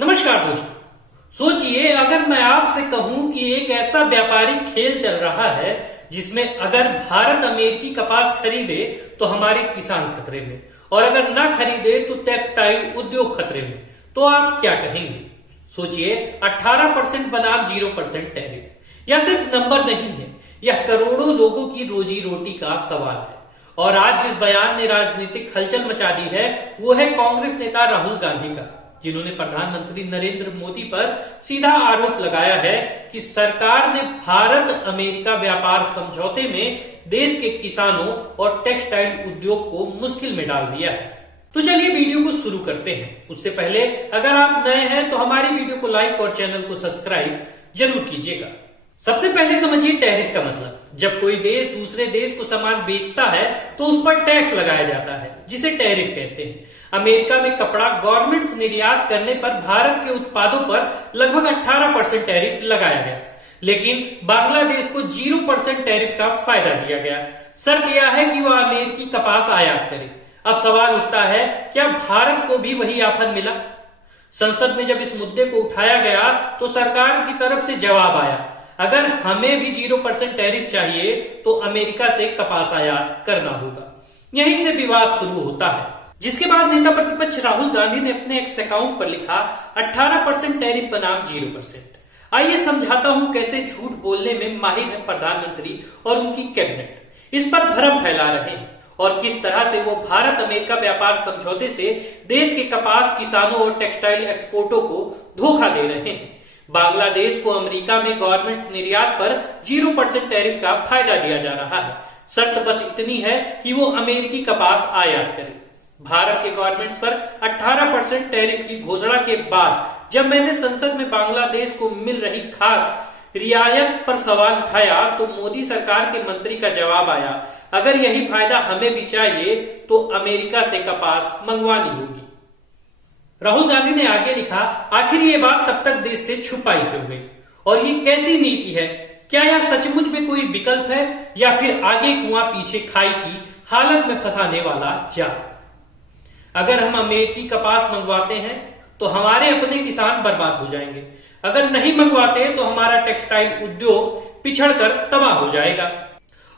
नमस्कार दोस्तों। सोचिए अगर मैं आपसे कहूं कि एक ऐसा व्यापारिक खेल चल रहा है जिसमें अगर भारत अमेरिकी कपास खरीदे तो हमारे किसान खतरे में, और अगर ना खरीदे तो टेक्सटाइल उद्योग खतरे में, तो आप क्या कहेंगे? सोचिए 18% बनाम 0% टैरिफ। यह सिर्फ नंबर नहीं है, यह करोड़ों लोगों की रोजी रोटी का सवाल है। और आज जिस बयान ने राजनीतिक हलचल मचा दी है वो है कांग्रेस नेता राहुल गांधी का, जिन्होंने प्रधानमंत्री नरेंद्र मोदी पर सीधा आरोप लगाया है कि सरकार ने भारत अमेरिका व्यापार समझौते में देश के किसानों और टेक्सटाइल उद्योग को मुश्किल में डाल दिया है। तो चलिए वीडियो को शुरू करते हैं। उससे पहले अगर आप नए हैं तो हमारी वीडियो को लाइक और चैनल को सब्सक्राइब जरूर कीजिएगा। सबसे पहले समझिए टैरिफ का मतलब। जब कोई देश दूसरे देश को सामान बेचता है तो उस पर टैक्स लगाया जाता है, जिसे टैरिफ कहते हैं। अमेरिका में कपड़ा गारमेंट्स निर्यात करने पर भारत के उत्पादों पर लगभग 18% टैरिफ लगाया गया, लेकिन बांग्लादेश को 0% टैरिफ का फायदा दिया गया। शर्त यह है कि वह अमेरिकी कपास आयात करे। अब सवाल उठता है, क्या भारत को भी वही आफत मिला? संसद में जब इस मुद्दे को उठाया गया तो सरकार की तरफ से जवाब आया, अगर हमें भी 0% टैरिफ चाहिए तो अमेरिका से कपास आयात करना होगा। यहीं से विवाद शुरू होता है, जिसके बाद नेता प्रतिपक्ष राहुल गांधी ने अपने एक्स अकाउंट पर लिखा 18% टैरिफ बनाम 0%। आइए समझाता हूं कैसे झूठ बोलने में माहिर है प्रधानमंत्री और उनकी कैबिनेट। इस पर भ्रम फैला रहे हैं और किस तरह से वो भारत अमेरिका व्यापार समझौते से देश के कपास किसानों और टेक्सटाइल एक्सपोर्टों को धोखा दे रहे हैं। बांग्लादेश को अमेरिका में गारमेंट्स निर्यात पर 0% टैरिफ का फायदा दिया जा रहा है। शर्त बस इतनी है कि वो अमेरिकी कपास आयात करे। भारत के गारमेंट्स पर 18% टैरिफ की घोषणा के बाद जब मैंने संसद में बांग्लादेश को मिल रही खास रियायत पर सवाल उठाया तो मोदी सरकार के मंत्री का जवाब आया, अगर यही फायदा हमें भी चाहिए तो अमेरिका से कपास मंगवानी होगी। राहुल गांधी ने आगे लिखा, आखिर ये बात तब तक देश से छुपाई क्यों गई? और ये कैसी नीति है? क्या यह सचमुच में कोई विकल्प है या फिर आगे कुआं पीछे खाई की हालत में फंसाने वाला जाल? अगर हम अमेरिकी कपास मंगवाते हैं तो हमारे अपने किसान बर्बाद हो जाएंगे। अगर नहीं मंगवाते तो हमारा टेक्सटाइल उद्योग पिछड़कर तबाह हो जाएगा।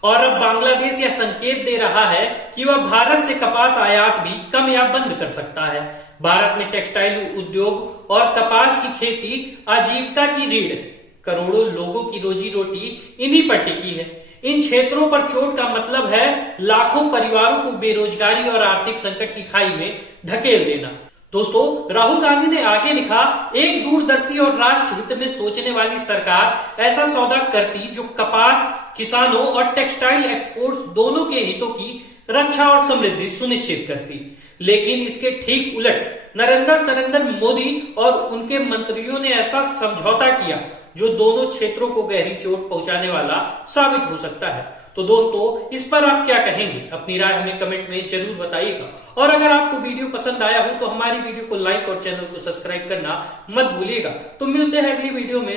और अब बांग्लादेश यह संकेत दे रहा है कि वह भारत से कपास आयात भी कम या बंद कर सकता है। भारत में टेक्सटाइल उद्योग और कपास की खेती आजीविका की रीढ़ है। करोड़ों लोगों की रोजी रोटी इन्हीं पर टिकी है। इन क्षेत्रों पर चोट का मतलब है लाखों परिवारों को बेरोजगारी और आर्थिक संकट की खाई में ढकेल देना। दोस्तों, राहुल गांधी ने आगे लिखा, एक दूरदर्शी और राष्ट्र हित में सोचने वाली सरकार ऐसा सौदा करती जो कपास किसानों और टेक्सटाइल एक्सपोर्ट्स दोनों के हितों की रक्षा और समृद्धि सुनिश्चित करती। लेकिन इसके ठीक उलट नरेंद्र मोदी और उनके मंत्रियों ने ऐसा समझौता किया जो दोनों क्षेत्रों को गहरी चोट पहुंचाने वाला साबित हो सकता है। तो दोस्तों, इस पर आप क्या कहेंगे? अपनी राय हमें कमेंट में जरूर बताइएगा। और अगर आपको वीडियो पसंद आया हो तो हमारी वीडियो को लाइक और चैनल को सब्सक्राइब करना मत भूलिएगा। तो मिलते हैं अगली वीडियो में।